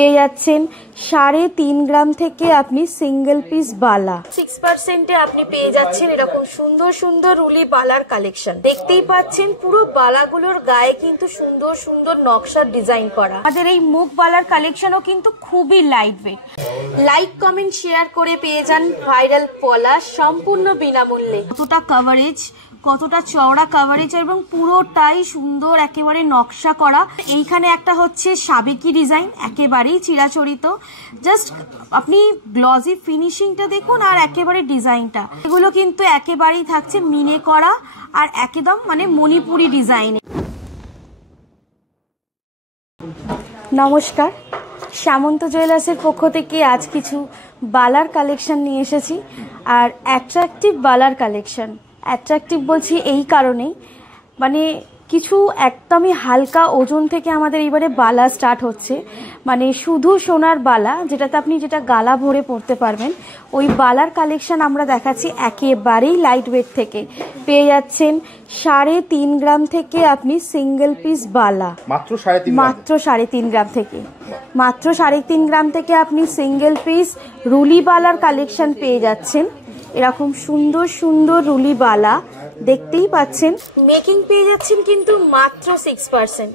পেয়ে যাচ্ছেন 3.5 গ্রাম থেকে আপনি সিঙ্গেল পিস বালা 6%-এ আপনি পেয়ে যাচ্ছেন এরকম সুন্দর সুন্দর রুলি বালার কালেকশন। দেখতেই পাচ্ছেন পুরো বালাগুলোর গায়ে কিন্তু সুন্দর সুন্দর নকশার ডিজাইন করা। আমাদের এই মুখ বালার কালেকশনও কিন্তু খুবই light weight. Like comment share করে পেয়ে যান ভাইরাল পলাশ সম্পূর্ণ বিনামূল্যে। কতটা কভারেজ, কতটা চওড়া কভারেজ এবং পুরোটাই সুন্দর একেবারে নকশা করা। এইখানে একটা হচ্ছে সাবেকি ডিজাইন, একেবারেই চিরাচরিত। জাস্ট আপনি গ্লজি ফিনিশিংটা দেখুন আর একেবারে ডিজাইনটা, এগুলো কিন্তু একেবারেই থাকছে মিনে করা আর একদম মানে মণিপুরি ডিজাইন। নমস্কার, সামন্ত জুয়েলার্সের পক্ষ থেকে আজ কিছু বালার কালেকশন নিয়ে এসেছি, আর অ্যাট্রাকটিভ বালার কালেকশন। অ্যাট্রাকটিভ বলছি এই কারণেই, মানে কিছু একদমই হালকা ওজন থেকে আমাদের এবারে বালা স্টার্ট হচ্ছে, মানে শুধু সোনার বালা, যেটাতে আপনি যেটা গালা ভরে পড়তে পারবেন, ওই বালার কালেকশন আমরা দেখাচ্ছি একেবারেই লাইট ওয়েট থেকে। পেয়ে যাচ্ছেন 3.5 গ্রাম থেকে আপনি সিঙ্গেল পিস বালা, মাত্র 3.5 গ্রাম থেকে, মাত্র 3.5 গ্রাম থেকে আপনি সিঙ্গেল পিস রুলি বালার কালেকশন পেয়ে যাচ্ছেন। এরকম সুন্দর সুন্দর রুলি বালা দেখতেই পাচ্ছেন। মেকিং পেয়ে যাচ্ছেন কিন্তু মাত্র 6%,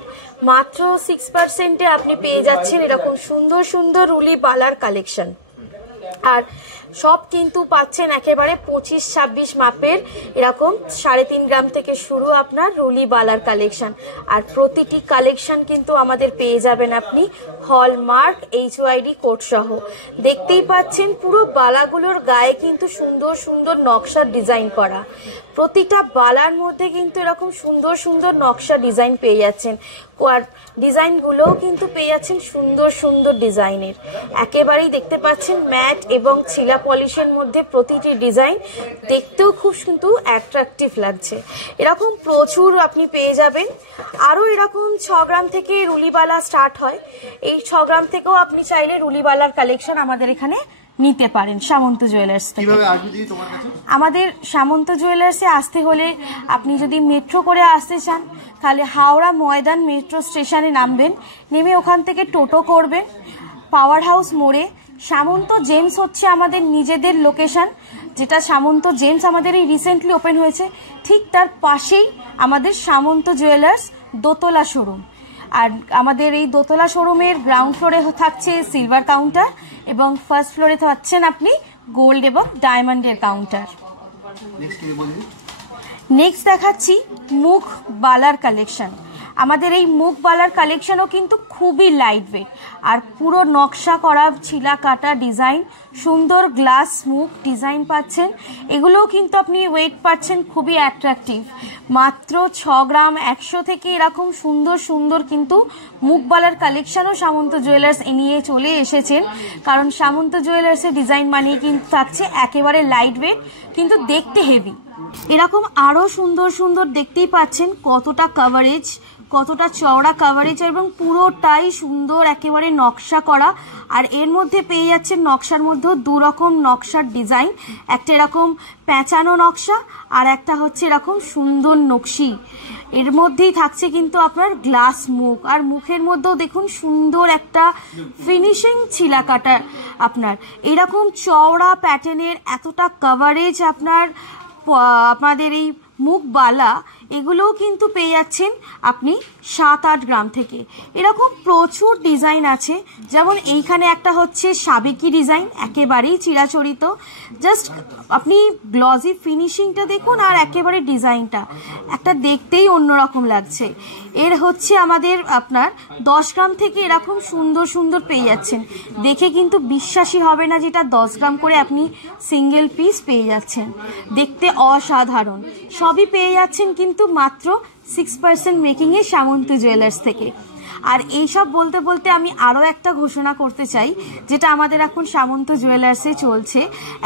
মাত্র 6%-এ আপনি পেয়ে যাচ্ছেন এরকম সুন্দর সুন্দর রুলি বালার কালেকশন। আর সব কিন্তু পাচ্ছেন একেবারে 25-26 মাপের, এরকম 3.5 গ্রাম থেকে শুরু আপনার রুলি বালার কালেকশন। আর প্রতিটি কালেকশন কিন্তু আমাদের পেয়ে যাবেন আপনি হলমার্ক HYD কোড সহ। দেখতেই পাচ্ছেন পুরো বালাগুলোর গায়ে কিন্তু সুন্দর সুন্দর নকশার ডিজাইন করা। প্রতিটা বালার মধ্যে কিন্তু এরকম সুন্দর সুন্দর নকশা ডিজাইন পেয়ে যাচ্ছেন, আর ডিজাইনগুলোও কিন্তু পেয়ে যাচ্ছেন সুন্দর সুন্দর ডিজাইনের। একেবারেই দেখতে পাচ্ছেন ম্যাট এবং ছিলা পলিশের মধ্যে প্রতিটি ডিজাইন দেখতেও খুব কিন্তু অ্যাট্রাকটিভ লাগছে। এরকম প্রচুর আপনি পেয়ে যাবেন। আরও এরকম 6 গ্রাম থেকে রুলিবালা স্টার্ট হয়, এই 6 গ্রাম থেকেও আপনি চাইলে রুলিবালার কালেকশন আমাদের এখানে নিতে পারেন সামন্ত জুয়েলার্স থেকে। আমাদের সামন্ত জুয়েলার্সে আসতে হলে আপনি যদি মেট্রো করে আসতে চান তাহলে হাওড়া ময়দান মেট্রো স্টেশনে নামবেন, নেমে ওখান থেকে টোটো করবেন পাওয়ার হাউস মোড়ে। সামন্ত জেমস হচ্ছে আমাদের নিজেদের লোকেশন, যেটা সামন্ত জেমস আমাদের এই রিসেন্টলি ওপেন হয়েছে, ঠিক তার পাশেই আমাদের সামন্ত জুয়েলার্স দোতলা শোরুম। আর আমাদের এই দোতলা শোরুমের গ্রাউন্ড ফ্লোরে থাকছে সিলভার কাউন্টার এবং ফার্স্ট ফ্লোরে থাকছেন আপনি গোল্ড এবং ডায়মন্ডের কাউন্টার। নেক্সট দেখাচ্ছি মুখ বালার কালেকশন। আমাদের এই মুখ বালার কালেকশনও কিন্তু খুবই লাইট ওয়েট, আর পুরো নকশা করা ছিলা কাটা ডিজাইন, সুন্দর গ্লাস মুখ ডিজাইন পাচ্ছেন। এগুলোও কিন্তু আপনি ওয়েট পাচ্ছেন খুবই অ্যাট্রাকটিভ। মাত্র 6 গ্রাম 100 থেকে এরকম সুন্দর সুন্দর কিন্তু মুখ বালার কালেকশনও সামন্ত জুয়েলার্স নিয়ে চলে এসেছেন, কারণ সামন্ত জুয়েলার্সের ডিজাইন মানিয়ে কিন্তু থাকছে একেবারে লাইট ওয়েট কিন্তু দেখতে হেভি। এরকম আরও সুন্দর সুন্দর দেখতেই পাচ্ছেন কতটা কভারেজ, কতটা চওড়া কভারেজ এবং পুরোটাই সুন্দর একেবারে নকশা করা। আর এর মধ্যে পেয়ে যাচ্ছেন নকশার মধ্যেও 2 রকম নকশার ডিজাইন, একটা এরকম পেঁচানো নকশা আর একটা হচ্ছে এরকম সুন্দর নকশি। এর মধ্যেই থাকছে কিন্তু আপনার গ্লাস মুখ, আর মুখের মধ্যেও দেখুন সুন্দর একটা ফিনিশিং ছিলা কাটা। আপনার এরকম চওড়া প্যাটার্নের এতটা কভারেজ আপনাদের এই মুখ বালা, এগুলোও কিন্তু পেয়ে যাচ্ছেন আপনি 7-8 গ্রাম থেকে। এরকম প্রচুর ডিজাইন আছে, যেমন এইখানে একটা হচ্ছে সাবেকি ডিজাইন, একেবারেই চিরাচরিত। জাস্ট আপনি গ্লজি ফিনিশিংটা দেখুন আর একেবারে ডিজাইনটা একটা দেখতেই অন্যরকম লাগছে। এর হচ্ছে আমাদের আপনার 10 গ্রাম থেকে এরকম সুন্দর সুন্দর পেয়ে যাচ্ছেন, দেখে কিন্তু বিশ্বাসই হবে না যেটা 10 গ্রাম করে আপনি সিঙ্গেল পিস পেয়ে যাচ্ছেন, দেখতে অসাধারণ। সবই পেয়ে যাচ্ছেন কিন্তু মাত্র 6% মেকিংয়ে সামন্ত জুয়েলার্স থেকে। আর এইসব বলতে বলতে আমি আরও একটা ঘোষণা করতে চাই, যেটা আমাদের এখন সামন্ত জুয়েলার্সে চলছে,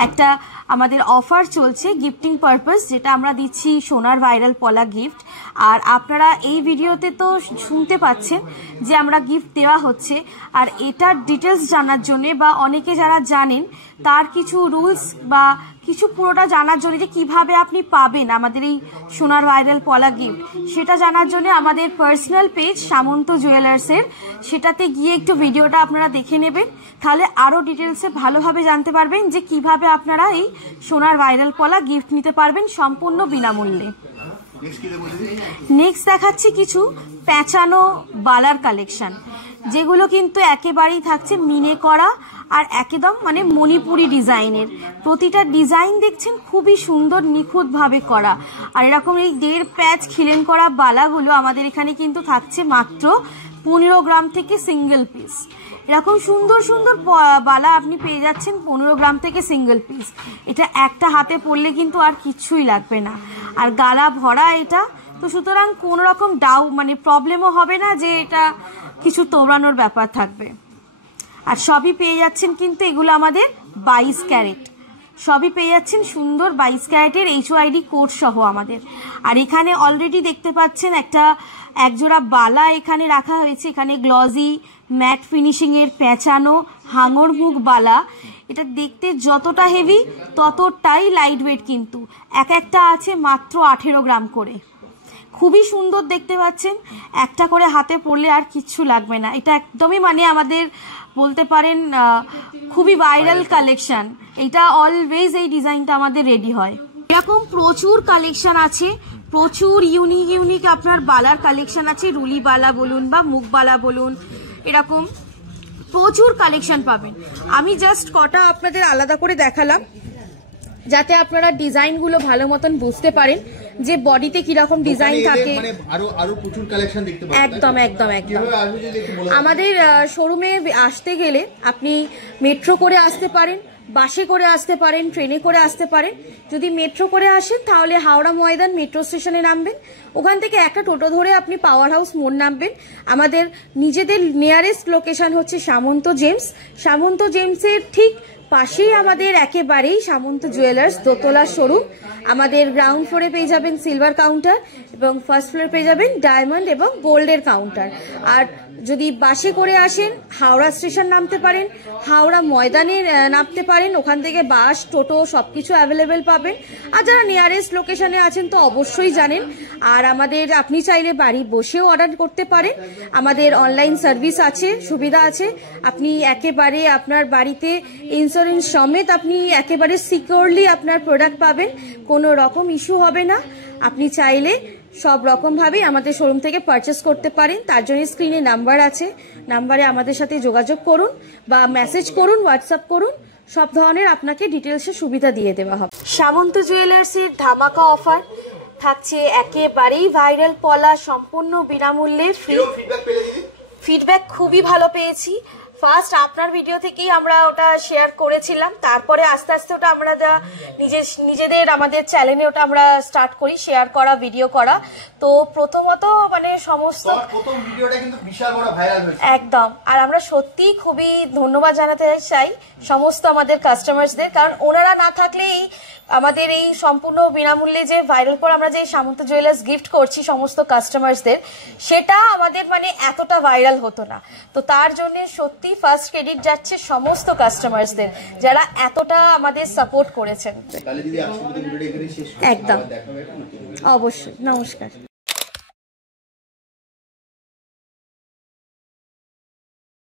একটা আমাদের অফার চলছে গিফটিং পারপাস, যেটা আমরা দিচ্ছি সোনার ভাইরাল পলা গিফট। আর আপনারা এই ভিডিওতে তো শুনতে পাচ্ছেন যে আমরা গিফট দেওয়া হচ্ছে, আর এটার ডিটেলস জানার জন্য বা অনেকে যারা জানেন তার কিছু রুলস বা কিছু পুরোটা জানার জন্য যে কিভাবে আপনি পাবেন আমাদের এই সোনার ভাইরাল পলা গিফট, সেটা জানার জন্য আমাদের পার্সোনাল পেজ সামন্ত জুয়েলার্সের, সেটাতে গিয়ে একটু ভিডিওটা আপনারা দেখে নেবেন, তাহলে আরও ডিটেলসে ভালোভাবে জানতে পারবেন যে কিভাবে আপনারা এই সোনার ভাইরাল পলা গিফট নিতে পারবেন সম্পূর্ণ বিনামূল্যে। নেক্সট দেখাচ্ছি কিছু পেঁচানো বালার কালেকশন, যেগুলো কিন্তু একেবারেই থাকছে মিনে করা আর একদম মানে মণিপুরি ডিজাইনের। প্রতিটা ডিজাইন দেখছেন খুবই সুন্দর নিখুঁতভাবে করা। আর এরকম এই 1.5 প্যাচ খিলেন করা বালাগুলো আমাদের এখানে কিন্তু থাকছে মাত্র 15 গ্রাম থেকে সিঙ্গেল পিস। এরকম সুন্দর সুন্দর বালা আপনি পেয়ে যাচ্ছেন 15 গ্রাম থেকে সিঙ্গেল পিস। এটা একটা হাতে পরলে কিন্তু আর কিছুই লাগবে না, আর গালা ভরা এটা, তো সুতরাং কোনো রকম মানে প্রবলেমও হবে না যে এটা কিছু তোবড়ানোর ব্যাপার থাকবে। আর সবই পেয়ে যাচ্ছেন কিন্তু এগুলো আমাদের 22 ক্যারেট, সবই পেয়ে যাচ্ছেন সুন্দর 22 ক্যারেটের HYD কোড সহ আমাদের। আর এখানে অলরেডি দেখতে পাচ্ছেন একজোড়া বালা এখানে রাখা হয়েছে, এখানে গ্লজি ম্যাট ফিনিশিং এর পেঁচানো হাঙর মুখ বালা। এটা দেখতে যতটা হেভি ততটাই লাইট ওয়েট, কিন্তু একটা আছে মাত্র 18 গ্রাম করে। খুবই সুন্দর দেখতে পাচ্ছেন, একটা করে হাতে পড়লে আর কিচ্ছু লাগবে না। এটা একদমই মানে আমাদের বলতে পারেন খুবই ভাইরাল কালেকশন। এটা অলওয়েজ এই ডিজাইনটা আমাদের রেডি হয়। এরকম প্রচুর কালেকশন আছে, প্রচুর ইউনিক আপনার বালার কালেকশন আছে, রুলি বালা বলুন বা মুখ বালা বলুন, এরকম প্রচুর কালেকশন পাবেন। আমি জাস্ট কটা আপনাদের আলাদা করে দেখালাম যাতে আপনারা ডিজাইনগুলো ভালো মতন বুঝতে পারেন যে বডিতে কিরকম ডিজাইন থাকে। আরো প্রচুর কালেকশন দেখতে পাবেন। একদম আমাদের শোরুমে আসতে গেলে আপনি মেট্রো করে আসতে পারেন, বাসে করে আসতে পারেন, ট্রেনে করে আসতে পারেন। যদি মেট্রো করে আসেন তাহলে হাওড়া ময়দান মেট্রো স্টেশনে নামবেন, ওখান থেকে একটা টোটো ধরে আপনি পাওয়ার হাউস মোড় নামবেন। আমাদের নিজেদের নিয়ারেস্ট লোকেশন হচ্ছে সামন্ত জেমস। সামন্ত জেমসের ঠিক পাশেই আমাদের একেবারেই সামন্ত জুয়েলার্স দোতলা শোরুম। আমাদের গ্রাউন্ড ফ্লোরে পেয়ে যাবেন সিলভার কাউন্টার এবং ফার্স্ট ফ্লোরে পেয়ে যাবেন ডায়মন্ড এবং গোল্ডের কাউন্টার। আর যদি বাসে করে আসেন হাওড়া স্টেশন নামতে পারেন, হাওড়া ময়দানে নামতে পারেন, ওখান থেকে বাস টোটো সবকিছু অ্যাভেলেবেল পাবেন। আর যারা নিয়ারেস্ট লোকেশনে আছেন তো অবশ্যই জানেন। আর আমাদের আপনি চাইলে বাড়ি বসেও অর্ডার করতে পারেন, আমাদের অনলাইন সার্ভিস আছে, সুবিধা আছে। আপনি একেবারে আপনার বাড়িতে ইন্স্যুরেন্স সমেত আপনি একেবারে সিকিউরলি আপনার প্রোডাক্ট পাবেন, কোনো রকম ইস্যু হবে না। আপনি চাইলে সব রকমভাবেই আমাদের শোরুম থেকে পারচেস করতে পারেন। তার জন্য স্ক্রিনে নাম্বার আছে, নাম্বারে আমাদের সাথে যোগাযোগ করুন বা মেসেজ করুন, হোয়াটসঅ্যাপ করুন, সব ধরনের আপনাকে ডিটেলসে সুবিধা দিয়ে দেওয়া হবে। সামন্ত জুয়েলার্সের ধামাকা অফার থাকছে একেবারেই ভাইরাল পলা সম্পূর্ণ বিনামূল্যে ফ্রি। ফিডব্যাক খুবই ভালো পেয়েছি। ফার্স্ট আপনার ভিডিও থেকেই আমরা ওটা শেয়ার করেছিলাম, তারপরে আস্তে আস্তে ওটা আমরা নিজেদের আমাদের চ্যানেলে ওটা আমরা স্টার্ট করি শেয়ার করা, ভিডিও করা। তো প্রথমত মানে সমস্ত প্রথম ভিডিওটা কিন্তু বিশাল বড় ভাইরাল হয়েছে একদম। আর আমরা সত্যি খুবই ধন্যবাদ জানাতে চাই সমস্ত আমাদের কাস্টমার্সদের, কারণ ওনারা না থাকলেই আমাদের এই সম্পূর্ণ বিনামূল্যে যে ভাইরাল পর আমরা যে সামন্ত জুয়েলার্স গিফট করছি সমস্ত কাস্টমার্সদের, সেটা আমাদের মানে এতটা ভাইরাল হতো না। তো তার জন্য সত্যি ফার্স্ট ক্রেডিট যাচ্ছে সমস্ত কাস্টমার্সদের যারা এতটা আমাদের সাপোর্ট করেছেন। তাহলে যদি আজকের ভিডিওটা এখানে শেষ করি, একদম অবশ্যই। নমস্কার।